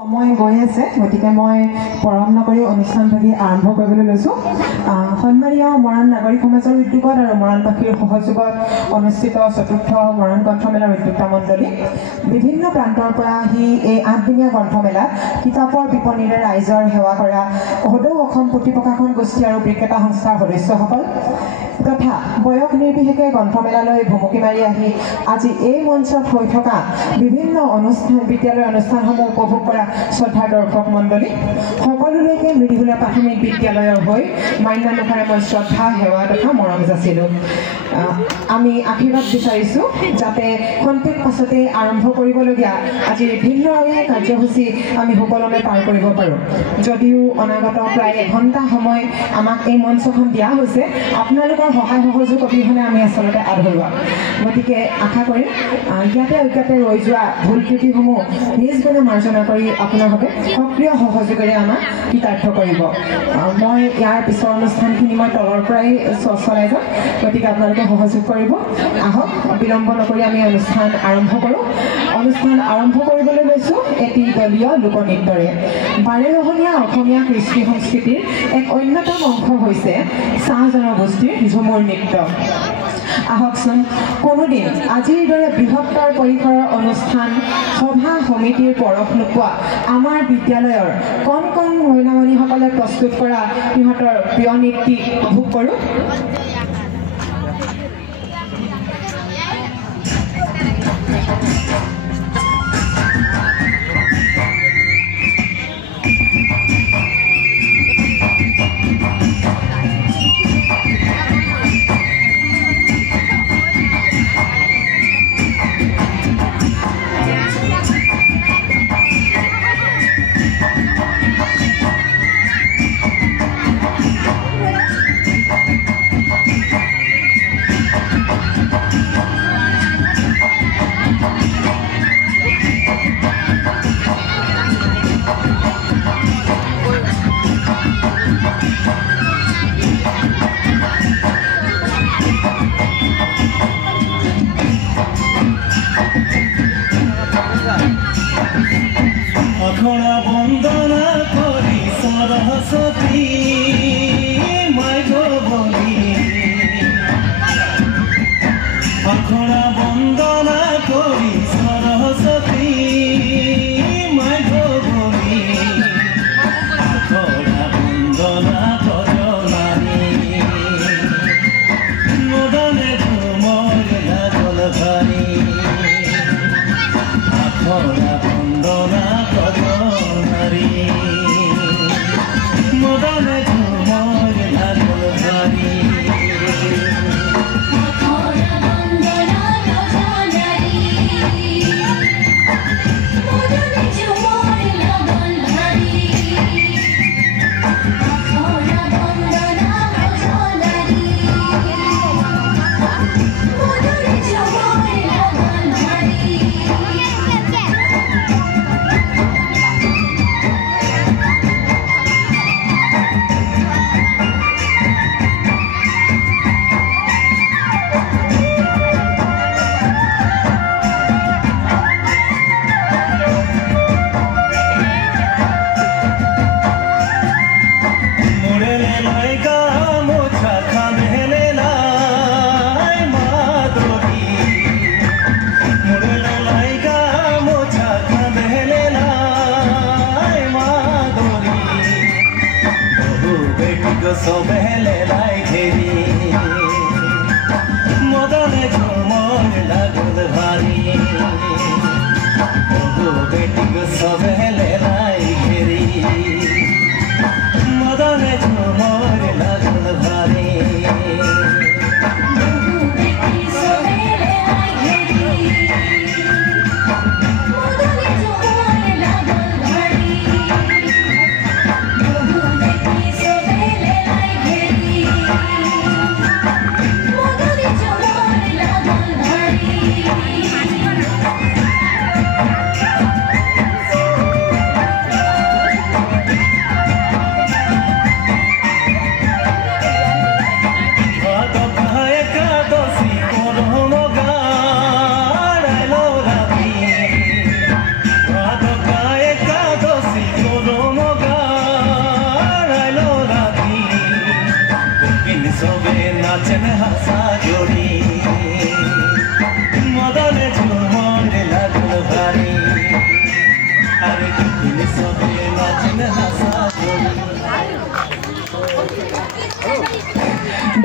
সময় গৈ আছে গতিকে মই পৰম নকৰি অনুষ্ঠানভাগি আৰম্ভ কৰিবলৈ লৈছোঁ। সন্মানীয় মৰাণ নাগৰিক সমাজৰ উদ্যোগত আৰু মৰাণবাসীৰ সহযোগত অনুষ্ঠিত চতুৰ্থ মৰাণ গ্ৰন্থমেলাৰ উদ্যোক্তা মণ্ডলী বিভিন্ন প্ৰান্তৰ পৰা আহি এই 8দিনীয়া গ্ৰন্থমেলাত কিতাপৰ বিপণীৰে ৰাইজৰ সেৱা কৰা সদৌ অসম পুথি প্ৰকাশন গোষ্ঠী আৰু বিক্ৰেতা সংস্থাৰ সদস্যসকল তথা বয়স নিৰ্বিশেষে গ্ৰন্থমেলালৈ ভুমুকি মাৰি আহি আজি এই মঞ্চত হৈ থকা বিভিন্ন বিদ্যালয়ৰ অনুষ্ঠানসমূহ উপভোগ কৰা শ্ৰদ্ধাৰ দৰ্শক মণ্ডলী সকলোলৈকে মৃদুলা প্ৰাথমিক বিদ্যালয়ৰ হৈ মান্যানুসাৰে মই শ্ৰদ্ধা সেৱা তথা মৰম যাচিলোঁ। আমি আশীৰ্বাদ বিচাৰিছোঁ যাতে খন্তেক পাছতে আৰম্ভ কৰিবলগীয়া আজিৰ ভিন্ন এই কাৰ্যসূচী আমি সুকলমে পাৰ কৰিব পাৰোঁ। যদিও অনাগত প্ৰায় এঘণ্টা সময় আমাক এই মঞ্চখন দিয়া হৈছে, আপোনালোকৰ সহায় সহযোগ অবিহনে আমি আচলতে আধৰুৱা। গতিকে আশা কৰিম ইয়াতে অজ্ঞাতে ৰৈ যোৱা ভুল ত্ৰুটিসমূহ নিজ গুণে মাৰ্জনা কৰি আপোনালোকে সক্ৰিয় সহযোগেৰে আমাক কৃতাৰ্থ কৰিব। মই ইয়াৰ পিছৰ অনুষ্ঠানখিনি মই তলৰ পৰাই চলাই যাম, গতিকে আপোনালোকে সহযোগ কৰিব। আহক বিলম্ব নকৰি আমি অনুষ্ঠান আৰম্ভ কৰোঁ। অনুষ্ঠান আৰম্ভ কৰিবলৈ লৈছোঁ এটি দলীয় লোকনৃত্যৰে। বাৰেৰহণীয়া অসমীয়া কৃষ্টি সংস্কৃতিৰ এক অন্যতম অংশ হৈছে চাহ জনগোষ্ঠীৰ ঝুমুৰ নৃত্য। আহকচোন কোনোদিন আজিৰ দৰে বৃহত্তৰ পৰিসৰৰ অনুষ্ঠান সভা সমিতিৰ পৰশ নোপোৱা আমাৰ বিদ্যালয়ৰ কণ কণ মহিলামণিসকলে প্ৰস্তুত কৰা সিহঁতৰ প্ৰিয় নৃত্যি উপভোগ কৰোঁ।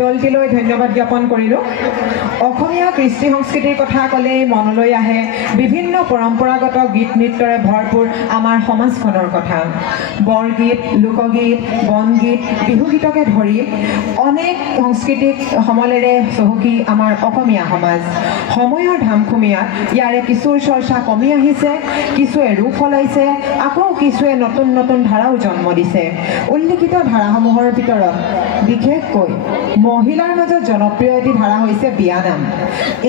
দলটিলৈ ধন্যবাদ জ্ঞাপন কৰিলোঁ। অসমীয়া কৃষ্টি সংস্কৃতিৰ কথা ক'লেই মনলৈ আহে বিভিন্ন পৰম্পৰাগত গীত নৃত্যৰে ভৰপূৰ আমাৰ সমাজখনৰ কথা। বৰগীত, লোকগীত, বনগীত, বিহুগীতকে ধৰি অনেক সাংস্কৃতিক সমলেৰে চহকী আমাৰ অসমীয়া সমাজ। সময়ৰ ধামখুমীয়াত ইয়াৰে কিছুৰ চৰ্চা কমি আহিছে, কিছুৱে ৰূপ সলাইছে, আকৌ কিছুৱে নতুন নতুন ধাৰাও জন্ম দিছে। উল্লিখিত ধাৰাসমূহৰ ভিতৰত বিশেষকৈ মহিলাৰ মাজত জনপ্ৰিয় এটি ধাৰা হৈছে বিয়ানাম।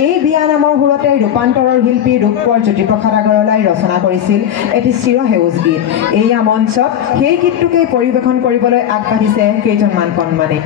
এই বিয়ানামৰ সুৰতে ৰূপান্তৰৰ শিল্পী ৰূপকোঁৱৰ জ্যোতিপ্ৰসাদ আগৰৱালাই ৰচনা কৰিছিল এটি চিৰসেউজ গীত। এইয়া মঞ্চত সেই গীতটোকেই পৰিৱেশন কৰিবলৈ আগবাঢ়িছে কেইজনমান কণমানি।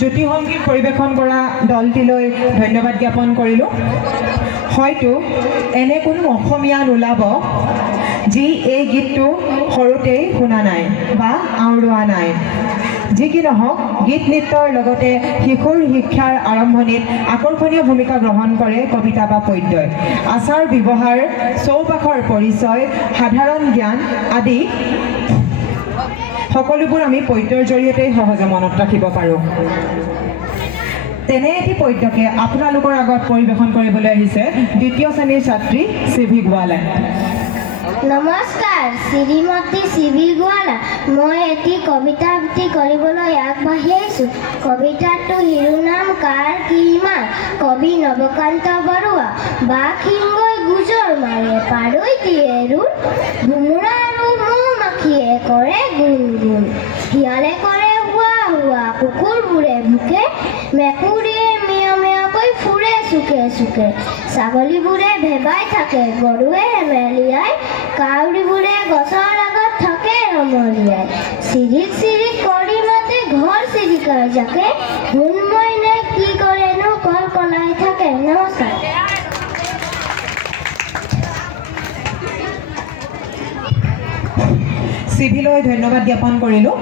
জ্যোতি সংগীত পৰিৱেশন কৰা দলটিলৈ ধন্যবাদ জ্ঞাপন কৰিলোঁ। হয়তো এনে কোনো অসমীয়া নোলাব যি এই গীতটো সৰুতেই শুনা নাই বা আওৰোৱা নাই। যি কি নহওক, গীত নৃত্যৰ লগতে শিশুৰ শিক্ষাৰ আৰম্ভণিত আকৰ্ষণীয় ভূমিকা গ্ৰহণ কৰে কবিতা বা পদ্যই। আচাৰ ব্যৱহাৰ, চৌপাশৰ পৰিচয়, সাধাৰণ জ্ঞান আদি সকলোবোৰ আমি পদ্যৰ জৰিয়তেই সহজে মনত ৰাখিব পাৰোঁ। তেনে এটি পদ্যকে আপোনালোকৰ আগত পৰিৱেশন কৰিবলৈ আহিছে দ্বিতীয় শ্ৰেণীৰ ছাত্ৰী চিভি গোৱালা। নমস্কাৰ, শ্ৰীমতী চিভি গোৱালা। মই এটি কবিতা আবৃত্তি কৰিবলৈ আগবাঢ়ি আহিছোঁ। কবিতাটোৰ শিৰোনাম কাৰ কি মাৰ, কবি নৱকান্ত বৰুৱা। বাঘ সিংহই গুজৰ মাৰে, পাৰৈ দিয়ে ৰুল, ভোমোৰা আৰু মৌ মাখিয়ে কৰে গুণ গুণ, শিয়ালে কৰে হুৱা হুৱা, কুকুৰবোৰে ভুকে, মেকুৰীয়ে মিয়া মিয়াকৈ ফুৰে চুকে চুকে, ছাগলীবোৰে ভেবাই থাকে, গৰুৱে মেলিয়াই, কাউৰীবোৰে গছৰ আগত থাকে ৰমলিয়াই, চিৰিক চিৰিক কৰি মাতে ঘৰ চিৰিকাই যাকে, সোণ মইনাই কি কৰেনো কল কলাই থাকে। নমস্কাৰ। চিভিলৈ ধন্যবাদ জ্ঞাপন কৰিলোঁ।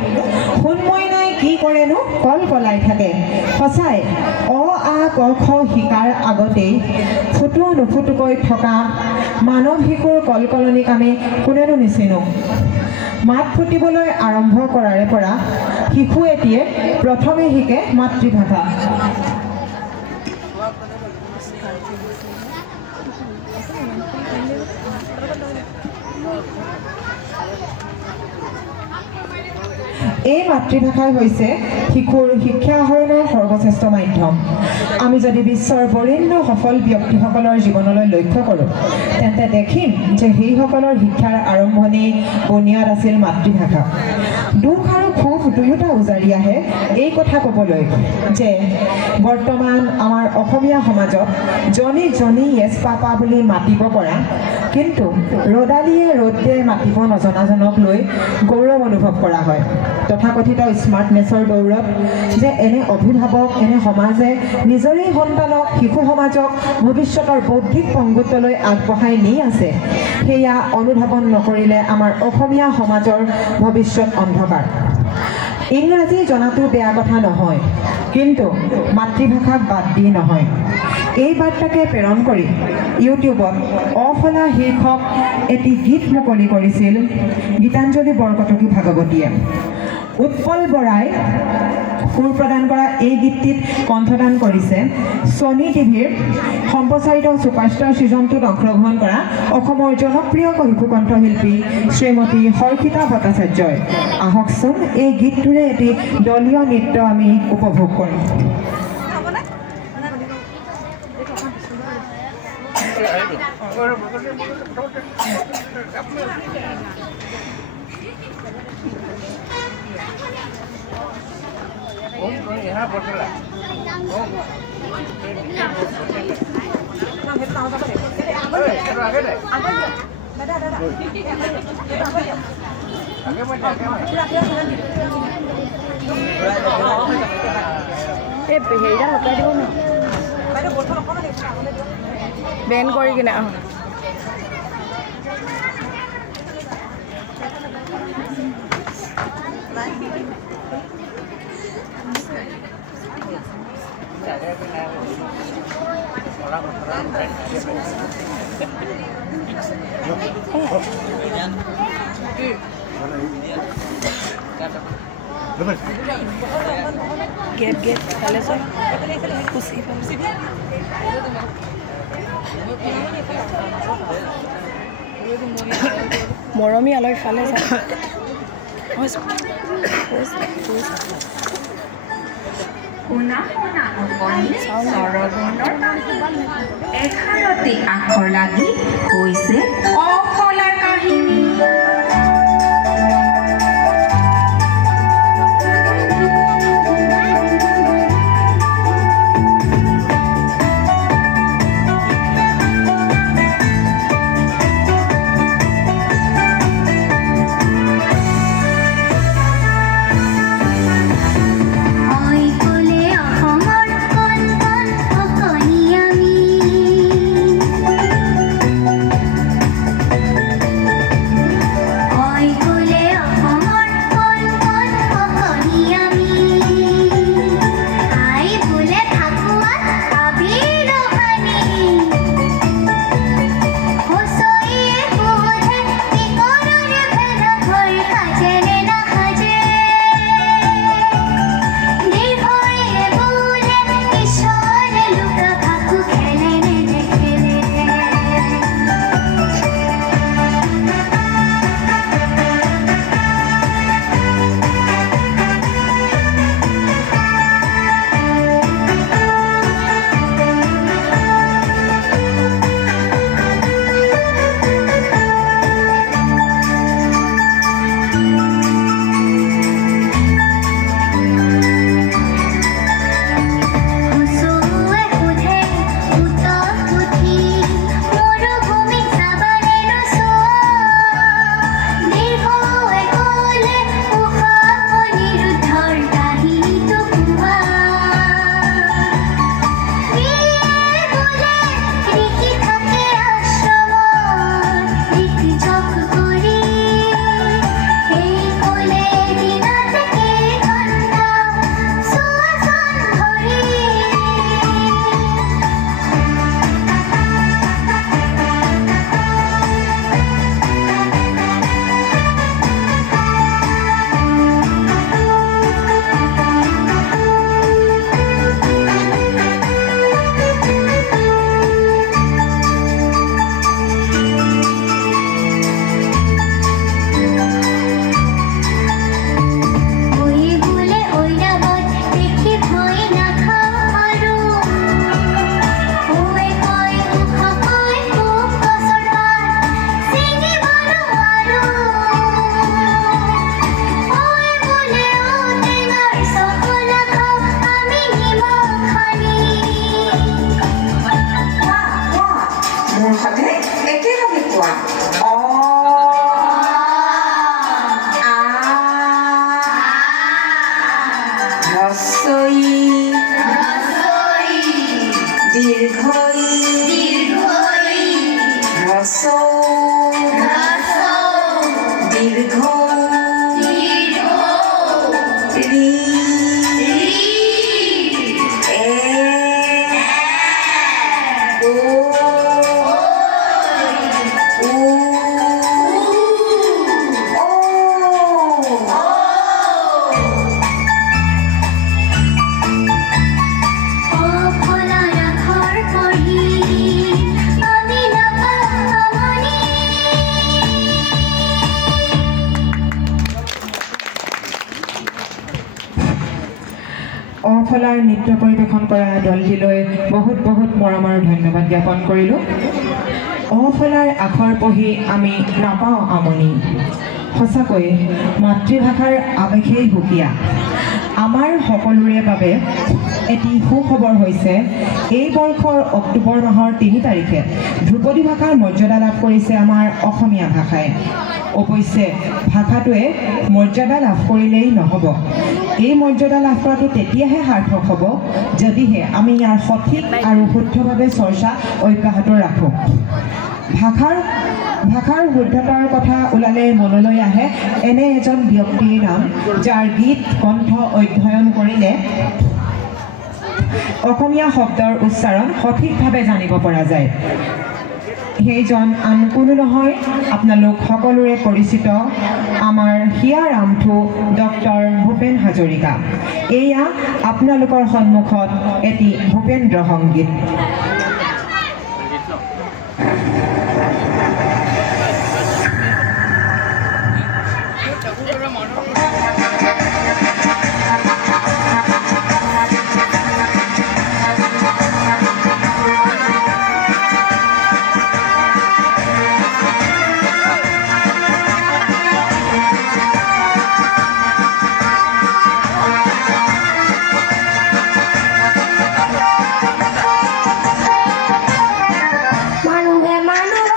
সোণ মইনাই কি কৰেনো কল কলাই থাকে। সঁচাই অ আ ক খ শিকাৰ আগতেই ফুটোৱা নুফুটোকৈ থকা মানৱ শিশুৰ কলকলনিক আমি কোনেনো নিচিনো। মাত ফুটিবলৈ আৰম্ভ কৰাৰে পৰা শিশু এটিয়ে প্ৰথমে শিকে মাতৃভাষা। এই মাতৃভাষাই হৈছে শিশুৰ শিক্ষা আহৰণৰ সৰ্বশ্ৰেষ্ঠ মাধ্যম। আমি যদি বিশ্বৰ বৰেণ্য সফল ব্যক্তিসকলৰ জীৱনলৈ লক্ষ্য কৰোঁ তেন্তে দেখিম যে সেইসকলৰ শিক্ষাৰ আৰম্ভণি বুনিয়াদ আছিল মাতৃভাষা। দুখ আৰু সুখ দুয়োটা উজাৰি আহে এই কথা ক'বলৈ যে বৰ্তমান আমাৰ অসমীয়া সমাজত জনী জনী য়েছ পাপা বুলি মাতিব পৰা কিন্তু ৰ'দালিয়ে ৰ'দ দিয়ে মাতিব নজনাজনক লৈ গৌৰৱ অনুভৱ কৰা হয়। তথাকথিত স্মাৰ্টনেছৰ দৌৰত যে এনে অভিভাৱক এনে সমাজে নিজৰে সন্তানক শিশু সমাজক ভৱিষ্যতৰ বৌদ্ধিক পংগুত্বলৈ আগবঢ়াই নি আছে সেয়া অনুধাৱন নকৰিলে আমাৰ অসমীয়া সমাজৰ ভৱিষ্যত অন্ধকাৰ। ইংৰাজী জনাটো বেয়া কথা নহয়, কিন্তু মাতৃভাষাক বাদ দি নহয়। এই বাৰ্তাকে প্ৰেৰণ কৰি ইউটিউবত অফলা শীৰ্ষক এটি গীত মুকলি কৰিছিল গীতাঞ্জলি বৰকটকী ভাগৱতীয়ে। উৎপল বৰাই সুৰ প্ৰদান কৰা এই গীতটিত কণ্ঠদান কৰিছে ছনী টিভিৰ সম্প্ৰচাৰিত ছুপাৰষ্টাৰ ছিজনটোত অংশগ্ৰহণ কৰা অসমৰ জনপ্ৰিয় শিশু কণ্ঠশিল্পী শ্ৰীমতী হৰ্ষিতা ভট্টাচাৰ্যই। আহকচোন এই গীতটোৰে এটি দলীয় নৃত্য আমি উপভোগ কৰিম। বেন কৰি কিনে get ভালে চাই খুশি মৰমী আলৈ ফালে চাই এঘাৰটি আখৰ লাগি হৈছে অফলাৰ কাহিনী। হ্ৰস্বই দীৰ্ঘই হ্ৰস্বৌ দীৰ্ঘৌ ৰি অফলাৰ নৃত্য পৰিৱেশন কৰা দলটিলৈ বহুত বহুত মৰম আৰু ধন্যবাদ জ্ঞাপন কৰিলোঁ। অফলাৰ আখৰ পঢ়ি আমি নাপাওঁ আমনি, সঁচাকৈ মাতৃভাষাৰ আৱেশেই সুকীয়া। আমাৰ সকলোৰে বাবে এটি সুখবৰ হৈছে এই বৰ্ষৰ অক্টোবৰ মাহৰ ৩ তাৰিখে ধ্ৰুপদী ভাষাৰ মৰ্যাদা লাভ কৰিছে আমাৰ অসমীয়া ভাষাই। অৱশ্যে ভাষাটোৱে মৰ্যাদা লাভ কৰিলেই নহ'ব, এই মৰ্যাদা লাভ কৰাটো তেতিয়াহে সাৰ্থক হ'ব যদিহে আমি ইয়াৰ সঠিক আৰু শুদ্ধভাৱে চৰ্চা অব্যাহত ৰাখোঁ। ভাষাৰ শুদ্ধতাৰ কথা ওলালে মনলৈ আহে এনে এজন ব্যক্তিৰ নাম, যাৰ গীত কণ্ঠ অধ্যয়ন কৰিলে অসমীয়া শব্দৰ উচ্চাৰণ সঠিকভাৱে জানিব পৰা যায়। সেইজন আন কোনো নহয়, আপোনালোক সকলোৰে পৰিচিত আমাৰ হিয়া ৰামথু ডক্টৰ ভূপেন হাজৰিকা। এয়া আপোনালোকৰ সন্মুখত এটি ভূপেন্দ্ৰ সংগীত। মানুহে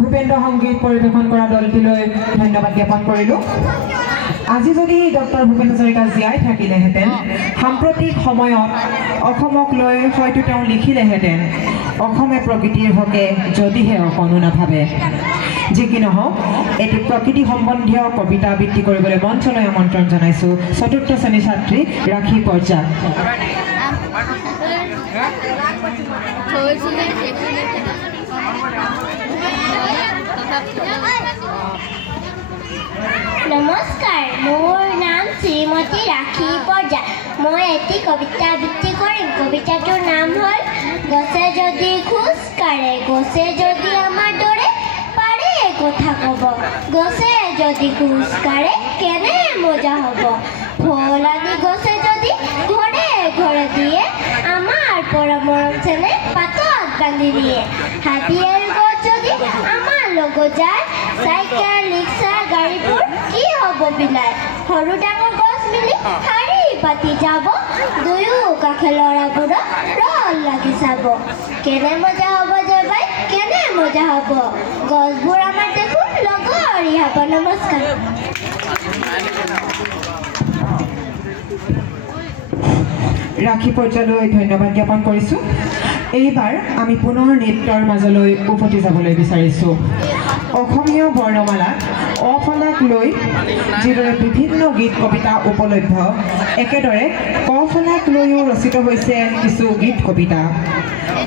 ভূপেন্দ্ৰ সংগীত পৰিৱেশন কৰা দলটিলৈ ধন্যবাদ জ্ঞাপন কৰিলোঁ। আজি যদি ডক্টৰ ভূপেন হাজৰিকা জীয়াই থাকিলেহেঁতেন, সাম্প্ৰতিক সময়ত অসমক লৈ হয়তো তেওঁ লিখিলেহেঁতেন, অসমে প্ৰকৃতিৰ হকে যদিহে অকণো নাভাবে। যি কি নহওক, এটি প্ৰকৃতি সম্বন্ধীয় কবিতা আবৃত্তি কৰিবলৈ মঞ্চলৈ আমন্ত্ৰণ জনাইছোঁ চতুৰ্থ শ্ৰেণীৰ ছাত্ৰী ৰাখী পৰ্যাক। নমস্কাৰ, মোৰ নাম শ্ৰীমতী ৰাখী পৰ্জা। মই এটি কবিতা আবৃত্তি কৰিম। কবিতাটোৰ নাম হ'ল গছে যদি খোজ কাঢ়ে, গছে যদি আমাৰ দৰে পাৰে কথা ক'ব, গছে যদি খোজ কাঢ়ে কেনে মজা হ'ব, ফল আনি গছে যদি ঘৰে ঘৰে দিয়ে, আমাৰ পৰা মৰম চেনেহ পাতত বান্ধি দিয়ে, হাতী আৰু গছ যদি আমাৰ লগত যায়, চাইকেল ৰিক্সা গাড়ীবোৰ কি হ'ব বিলাই, সৰু ডাঙৰ গছ মিলি শাৰী পাতি যাব, দুয়ো কাষে ল'ৰাবোৰক ৰল লাগি চাব, কেনে মজা হ'ব যে বাই, কেনে মজা হ'ব, গছবোৰ আমাৰ দেখোন লগৰী হ'ব। নমস্কাৰ। ৰাখী পৰ্যায়লৈ ধন্যবাদ জ্ঞাপন কৰিছোঁ। এইবাৰ আমি পুনৰ নৃত্যৰ মাজলৈ উভতি যাবলৈ বিচাৰিছোঁ। অসমীয়া বৰ্ণমালাত অফলাক লৈ যিদৰে বিভিন্ন গীত কবিতা উপলব্ধ, একেদৰে কফলাক লৈও ৰচিত হৈছে কিছু গীত কবিতা।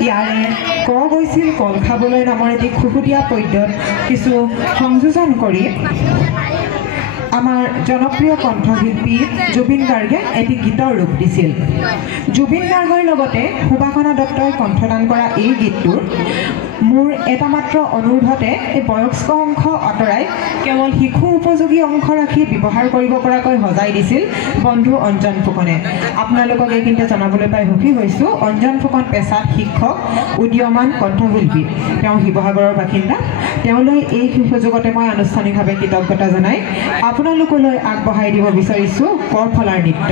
ইয়াৰে ক গৈছিল কল খাবলৈ নামৰ এটি খুহুতীয়া পদ্যত কিছু সংযোজন কৰি আমাৰ জনপ্ৰিয় কণ্ঠশিল্পী জুবিন গাৰ্গে এটি গীতৰ ৰূপ দিছিল। জুবিন গাৰ্গৰ লগতে সুবাসনা দত্তই কণ্ঠদান কৰা এই গীতটোৰ মোৰ এটা মাত্ৰ অনুৰোধতে এই বয়স্ক অংশ আঁতৰাই কেৱল শিশু উপযোগী অংশ ৰাখি ব্যৱহাৰ কৰিব পৰাকৈ সজাই দিছিল বন্ধু অঞ্জন ফুকনে। আপোনালোকক এইখিনিতে জনাবলৈ পাই সুখী হৈছোঁ, অঞ্জন ফুকন পেছাত শিক্ষক, উদীয়মান কণ্ঠশিল্পী। তেওঁ শিৱসাগৰৰ বাসিন্দা। তেওঁলৈ এই সুযোগতে মই আনুষ্ঠানিকভাৱে কৃতজ্ঞতা জনাই আপোনালোকলৈ আগবঢ়াই দিব বিচাৰিছোঁ কফলাৰ নৃত্য।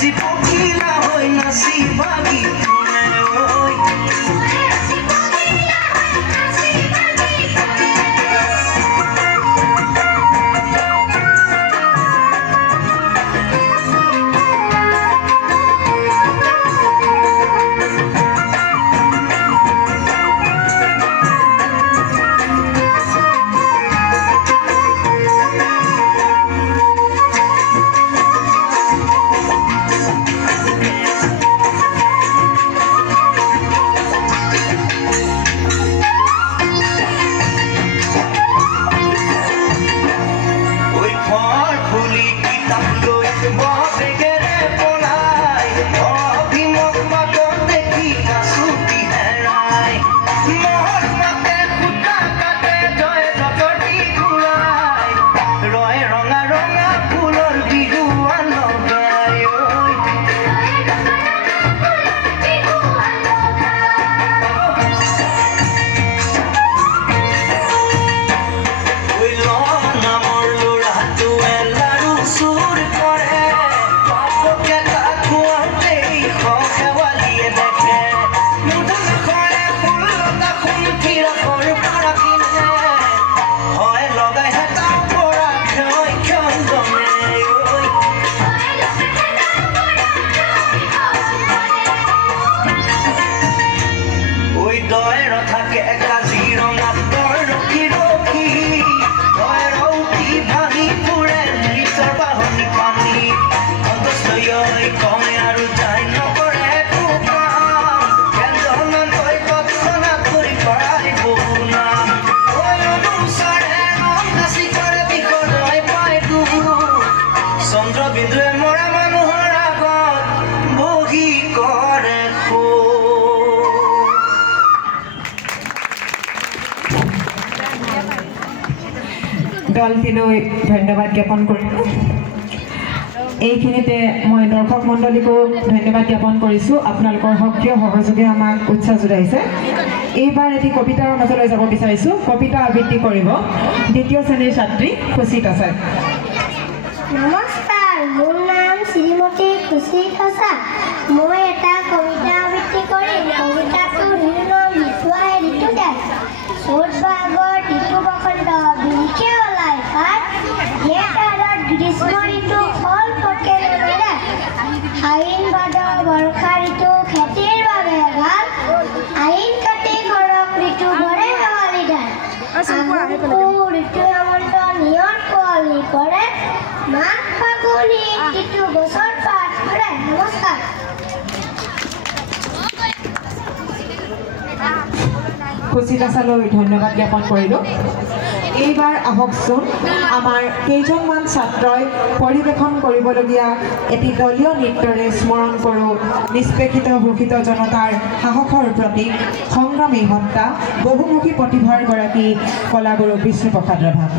আজি পখিলা হৈ নাচি বাগি দলটিলৈ ধন্যবাদ জ্ঞাপন কৰিলোঁ। এইখিনিতে মই দৰ্শক মণ্ডলীকো ধন্যবাদ জ্ঞাপন কৰিছোঁ। আপোনালোকৰ সক্ৰিয় সহযোগে আমাক উৎসাহ যোগাইছে। এইবাৰ এটি কবিতাৰ মাজলৈ যাব বিচাৰিছোঁ। কবিতা আবৃত্তি কৰিব দ্বিতীয় শ্ৰেণীৰ ছাত্ৰী খুচিত আছে। নমস্কাৰ, মোৰ নাম শ্ৰীমতী খুচিত আছে। মই এটা কবিতা আবৃত্তি কৰিম। কবিতাটোৰ নাম লিখুৱাই ঋতু দাস। চ'ত বহাগৰ ঋতু বসন্ত বিৰিখে ওলাই পাত, গ্ৰীষ্ম ঋতু ফল পকে নেমেলে, আহিন ভাদ বৰ্ষা ঋতু খেতিৰ বাবে ভাল, আহিন কাতি শৰৎ ঋতু ভৰে শেৱালি ধান, ঋতু হেমন্ত নিয়ৰ কুঁৱলী পৰে, মাঘ ফাগুনি ঋতু গছৰ পাত সৰে। নমস্কাৰ। খুচিত আছালৈ ধন্যবাদ জ্ঞাপন কৰিলোঁ। এইবাৰ আহকচোন আমাৰ কেইজনমান ছাত্ৰই পৰিৱেশন কৰিবলগীয়া এটি দলীয় নৃত্যৰে স্মৰণ কৰোঁ নিষ্পেষিত শোষিত জনতাৰ সাহসৰ প্ৰতীক, সংগ্ৰামী সত্তা, বহুমুখী প্ৰতিভাৰ গৰাকী কলাগুৰু বিষ্ণুপ্ৰসাদ ৰাভাক।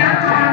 Yeah.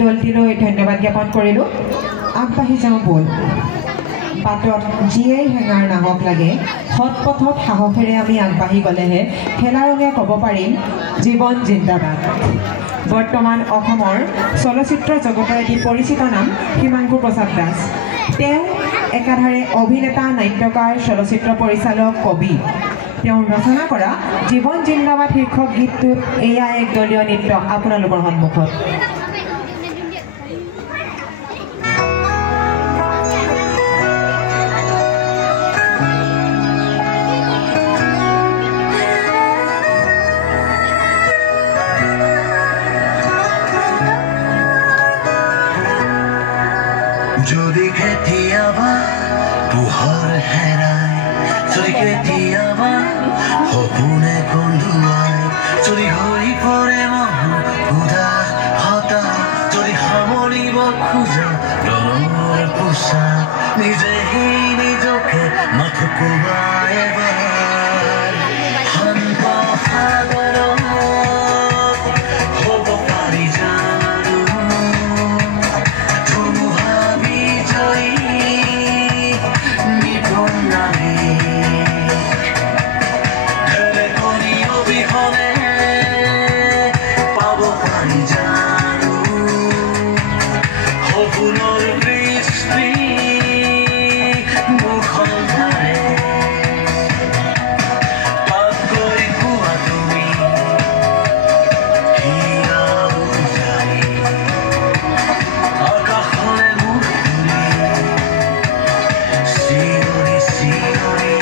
দলটিলৈ ধন্যবাদ জ্ঞাপন কৰিলোঁ। আগবাঢ়ি যাওঁ বল। বাটত যিয়েই হেঙাৰ নাহক লাগে, সৎ পথত সাহসেৰে আমি আগবাঢ়ি গ'লেহে খেলাৰঙে ক'ব পাৰিম জীৱন জিন্দাবাদ। বৰ্তমান অসমৰ চলচ্চিত্ৰ জগতৰ এটি পৰিচিত নাম হিমাংশু প্ৰসাদ দাস। তেওঁ একাধাৰে অভিনেতা, নাট্যকাৰ, চলচ্চিত্ৰ পৰিচালক, কবি। তেওঁ ৰচনা কৰা জীৱন জিন্দাবাদ শীৰ্ষক গীতটোত এয়া এক দলীয় নৃত্য আপোনালোকৰ সন্মুখত। যদি কেতিয়াবা পোহৰ হেৰাই, যদি কেতিয়াবা সপোনে কন্দুৱাই, যদি হৈ পৰে মন উদাস হতাশ, যদি সামৰিব খোজা তলৰ পোছাক, নিজে সেই নিজকে নথকোৱা এবাৰ শান্ত সাগৰত হ'ব পাৰি জানো ধুমুহা বিজয়ী নিপুণ নাবিক, ঢেৰেকনি অবিহনে পাব পাৰি জানো সপোনৰ দৃষ্টি মুখৰ ধাৰে, তাত গৈ পোৱা তুমি হিয়া উজাৰি, আকাশলে মুখ তুলি চিঞৰি চিঞৰি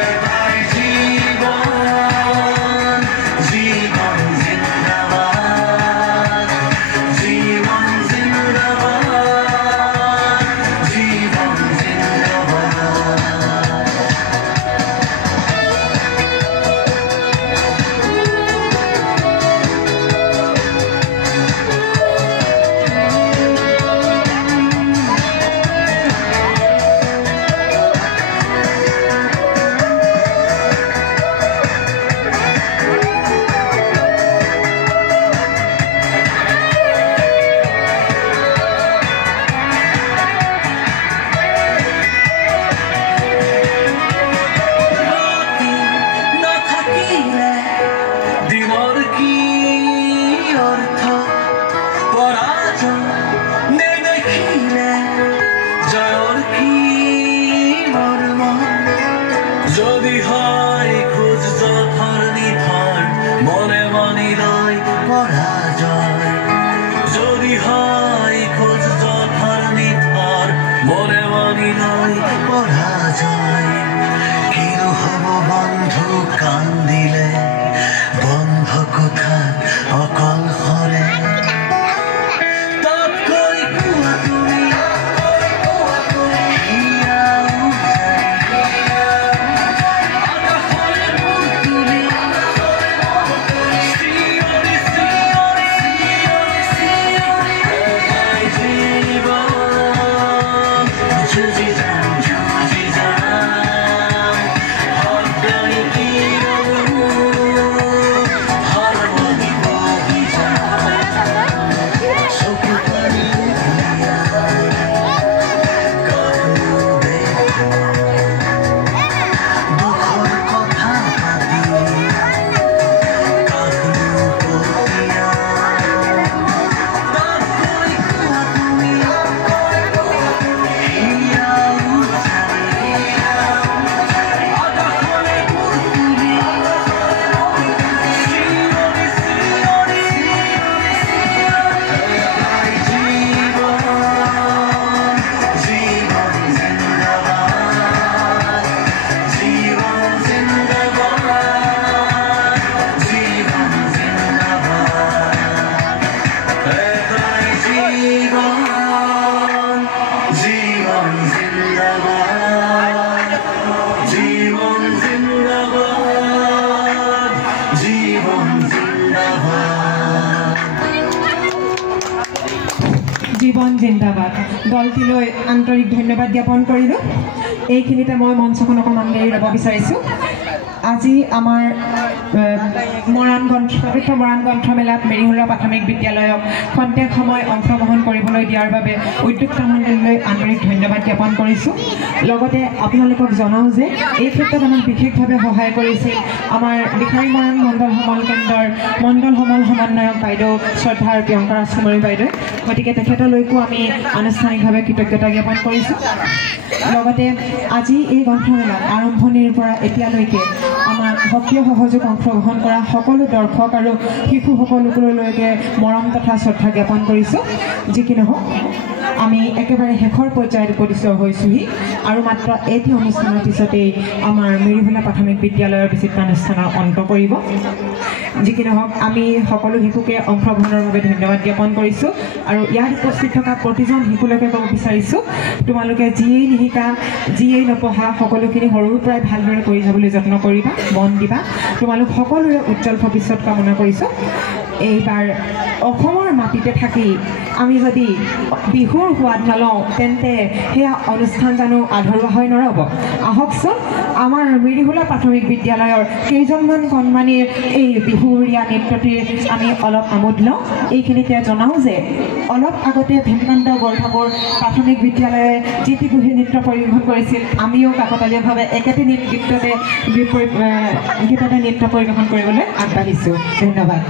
এবাৰ জীৱন, জীৱন জিন্দাবাদ, জীৱন জিন্দাবাদ। কান্দিলে বন্ধ কোঠাত অকলশৰে তাতকৈ কোৱা তুমি হিয়াও আকাশৰে মুখ তুলি চিঞৰি চিঞৰি চিঞৰি জীৱন যুঁজি যাম যুঁজি যাম সদায় কি হাৰমনি বহি যাম চকু পানী দুখৰ কথা পাতি কাকনো পতিয়া তাতকৈ কোৱা তুমি হিয়াও আকাশৰে মুখ তুলি চিঞৰি চিঞৰি জীৱন জিন্দাবাদ জীৱন জিন্দাবাদ জীৱন জিন্দাবাদ এটাই জীৱন জীৱন জিন্দাবাদ জীৱন জিন্দাবাদ জীৱন জিন্দাবাদ জীৱন জিন্দাবাদ দলটিলৈ আন্তৰিক ধন্যবাদ জ্ঞাপন কৰিলোঁ। এইখিনিতে মই মঞ্চখন অকণমান এৰি ল'ব বিচাৰিছোঁ। আজি আমাৰ চতুৰ্থ মৰাণ গ্ৰন্থমেলাত মেৰিহোলা প্ৰাথমিক বিদ্যালয়ক খন্তেক সময় অংশগ্ৰহণ কৰিবলৈ দিয়াৰ বাবে উদ্যোক্তা মণ্ডলীলৈ আন্তৰিক ধন্যবাদ জ্ঞাপন কৰিছোঁ। লগতে আপোনালোকক জনাওঁ যে এই ক্ষেত্ৰত আমাক বিশেষভাৱে সহায় কৰিছিল আমাৰ দীঘাৰী মৰাণ মণ্ডল সমল কেন্দ্ৰৰ মণ্ডল সমল সমন্বয়ক বাইদেউ শ্ৰদ্ধাৰ প্ৰিয়ংকা ৰাজকুমাৰী বাইদেউ। গতিকে তেখেতলৈকো আমি আনুষ্ঠানিকভাৱে কৃতজ্ঞতা জ্ঞাপন কৰিছোঁ। লগতে আজি এই গ্ৰন্থমেলাত আৰম্ভণিৰ পৰা এতিয়ালৈকে আমাৰ সক্ৰিয় সহযোগ অংশগ্ৰহণ কৰা সকলো দৰ্শক আৰু শিশুসকললৈকে মৰম তথা শ্ৰদ্ধা জ্ঞাপন কৰিছোঁ। যি কি নহওক আমি একেবাৰে শেষৰ পৰ্যায়ত উপস্থিত হৈছোঁহি আৰু মাত্ৰ এটি অনুষ্ঠানৰ পিছতেই আমাৰ মেৰিহোলা প্ৰাথমিক বিদ্যালয়ৰ বিচিত্ৰানুষ্ঠানৰ অন্ত পৰিব। যি কি নহওক আমি সকলো শিশুকে অংশগ্ৰহণৰ বাবে ধন্যবাদ জ্ঞাপন কৰিছোঁ আৰু ইয়াত উপস্থিত থকা প্ৰতিজন শিশুলৈকে ক'ব বিচাৰিছোঁ তোমালোকে যিয়েই নিশিকা যিয়েই নপঢ়া সকলোখিনি সৰুৰ পৰাই ভালদৰে কৰি যাবলৈ যত্ন কৰিবা, মন দিবা। তোমালোক সকলোৰে উজ্জ্বল ভৱিষ্যত কামনা কৰিছোঁ। এইবাৰ অসমৰ মাটিতে থাকি আমি যদি বিহুৰ সোৱাদ নলওঁ তেন্তে সেয়া অনুষ্ঠান জানো আধৰুৱা হৈ নৰ'ব। আহকচোন আমাৰ মেৰিহোলা প্ৰাথমিক বিদ্যালয়ৰ কেইজনমান কণমানিৰ এই বিহুৰীয়া নৃত্যটিৰ আমি অলপ আমোদ লওঁ। এইখিনিতে জনাওঁ যে অলপ আগতে ভীমকান্ত বৰঠাকুৰ প্ৰাথমিক বিদ্যালয়ে জিতিগুহি নৃত্য পৰিৱেশন কৰিছিল। আমিও কাকতালীয়ভাৱে একেটি গীততে নৃত্য পৰিৱেশন কৰিবলৈ আগবাঢ়িছোঁ। ধন্যবাদ।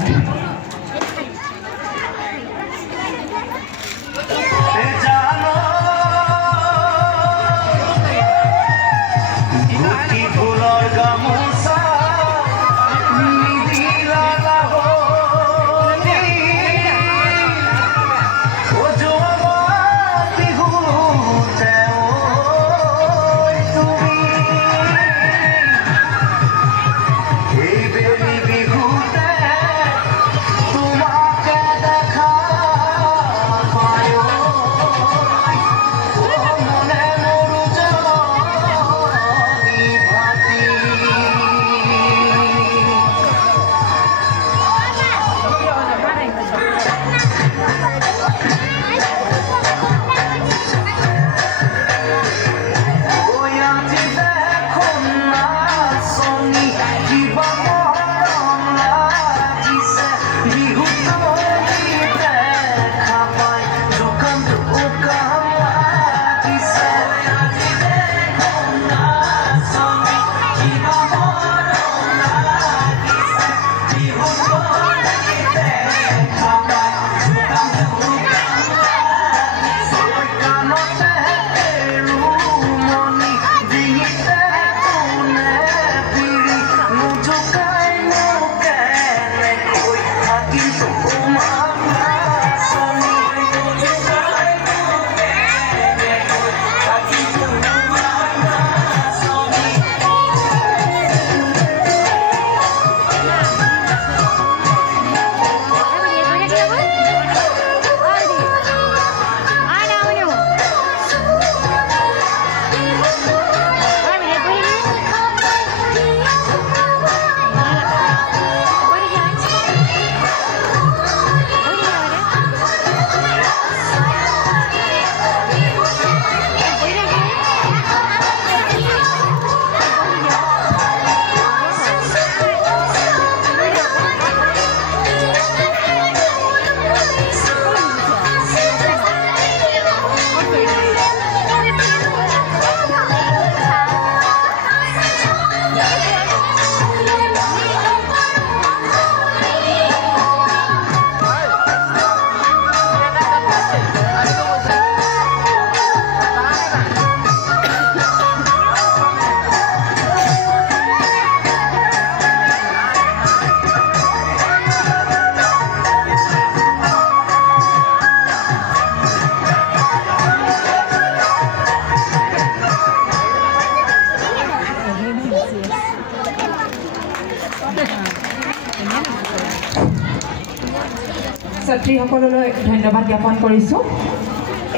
ছাত্ৰীসকললৈ ধন্যবাদ জ্ঞাপন কৰিছোঁ।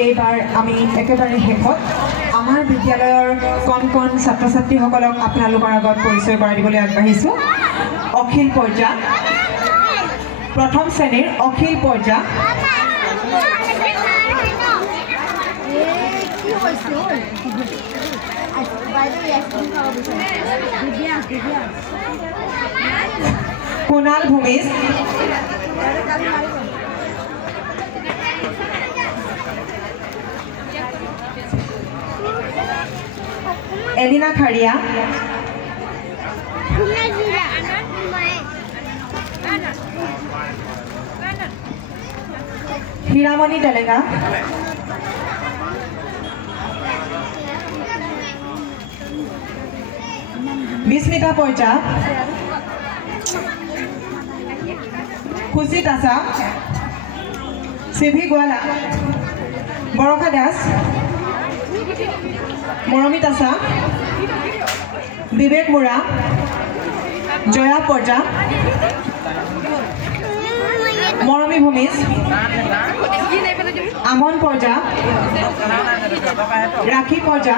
এইবাৰ আমি একেবাৰে শেষত আমাৰ বিদ্যালয়ৰ কণ কণ ছাত্ৰ ছাত্ৰীসকলক আপোনালোকৰ আগত পৰিচয় কৰাই দিবলৈ আগবাঢ়িছোঁ। অখিল পৰ্যা, প্ৰথম শ্ৰেণীৰ অখিল পৰ্যা, কুণাল ভূমিজ, এলিনা খাৰিয়া, হীৰামণি তেলেঙা, বিস্মিতা পৰ্যা, খুচি তাছা, চিভি গোৱালা, বৰষা দাস, মৰমী তাছা, বিবেক মুৰা, জয়া পৰ্যা, মৰমী ভূমিজ, আমন পৰ্যা, ৰাখী পৰ্যা,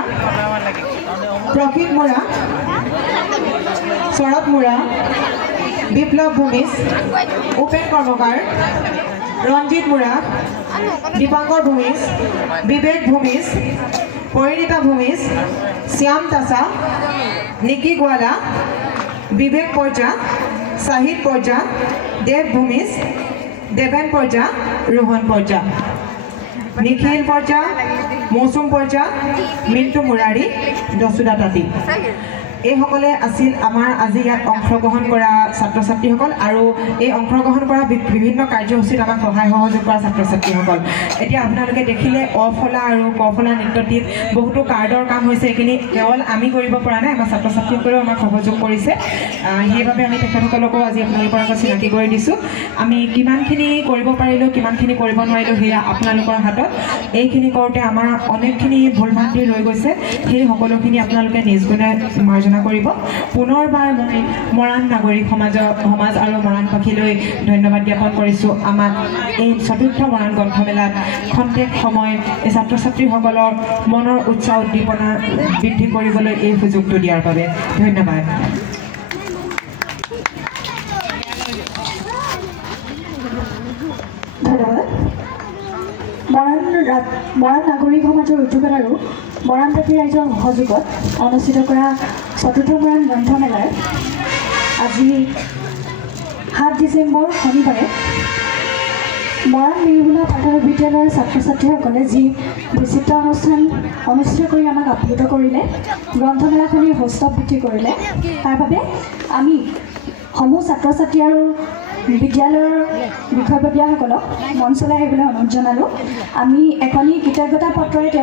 প্ৰকৃত মুৰা, শৰৎ মুৰা, বিপ্লৱ ভূমিজ, উপেন কৰ্মকাৰ, ৰঞ্জিত মুৰা, দীপাংকৰ ভূমিজ, বিবেক ভূমিজ, পৰিণীতা ভূমিজ, শ্যাম তাছা, নিকি গোৱালা, বিবেক পৰ্যা, চাহিদ পৰ্যা, দেৱ ভূমিজ, দেৱেন পৰ্যা, ৰোহন পৰ্যা, নিখিল পৰ্যা, মৌচুম পৰ্যা, মিণ্টু মুৰাৰী, যশোদা তাঁতী। এইসকলে আছিল আমাৰ আজি ইয়াত অংশগ্ৰহণ কৰা ছাত্ৰ ছাত্ৰীসকল আৰু এই অংশগ্ৰহণ কৰা বিভিন্ন কাৰ্যসূচীত আমাক সহায় সহযোগ কৰা ছাত্ৰ ছাত্ৰীসকল। এতিয়া আপোনালোকে দেখিলে অফলা আৰু কফলা নৃত্যটিত বহুতো কাৰ্ডৰ কাম হৈছে। এইখিনি কেৱল আমি কৰিব পৰা নাই, আমাৰ ছাত্ৰ ছাত্ৰীসকলেও আমাক সহযোগ কৰিছে। সেইবাবে আমি তেখেতসকলকো আজি আপোনালোকৰ আগত চিনাকি কৰি দিছোঁ। আমি কিমানখিনি কৰিব পাৰিলোঁ, কিমানখিনি কৰিব নোৱাৰিলোঁ সেয়া আপোনালোকৰ হাতত। এইখিনি কৰোঁতে আমাৰ অনেকখিনি ভুল ভ্ৰান্তি ৰৈ গৈছে, সেই সকলোখিনি আপোনালোকে নিজ গুণে মাৰ্জনা কৰিব। পুনৰবাৰ মই মৰাণ নাগৰিক সমাজ আৰু মৰাণ পাখীলৈ ধন্যবাদ জ্ঞাপন কৰিছোঁ। আমাক এই চতুৰ্থ মৰাণ গ্ৰন্থমেলাত খন্তেক সময় এই ছাত্ৰ ছাত্ৰীসকলৰ মনৰ উৎসাহ উদ্দীপনা বৃদ্ধি কৰিবলৈ এই সুযোগটো দিয়াৰ বাবে ধন্যবাদ। ধন্যবাদ। মৰাণ নাগৰিক সমাজৰ উদ্যোগত আৰু মৰাণবাসী ৰাইজৰ সহযোগত অনুষ্ঠিত কৰা চতুৰ্থ মৰাণ গ্ৰন্থমেলাৰ আজি 7 ডিচেম্বৰ শনিবাৰে মৰাণ নিৰ্মলা প্ৰাথমিক বিদ্যালয়ৰ ছাত্ৰ ছাত্ৰীসকলে যি বিচিত্ৰ অনুষ্ঠান অনুষ্ঠিত কৰি আমাক আপ্লুত কৰিলে, গ্ৰন্থমেলাখনিৰ সৌষ্ঠৱ বৃদ্ধি কৰিলে, তাৰ বাবে আমি সমূহ ছাত্ৰ ছাত্ৰী আৰু বিদ্যালয়ৰ বিষয়ববীয়াসকলক মঞ্চলৈ আহিবলৈ অনুৰোধ জনালোঁ। আমি এখনি কৃতজ্ঞতা পত্ৰৰে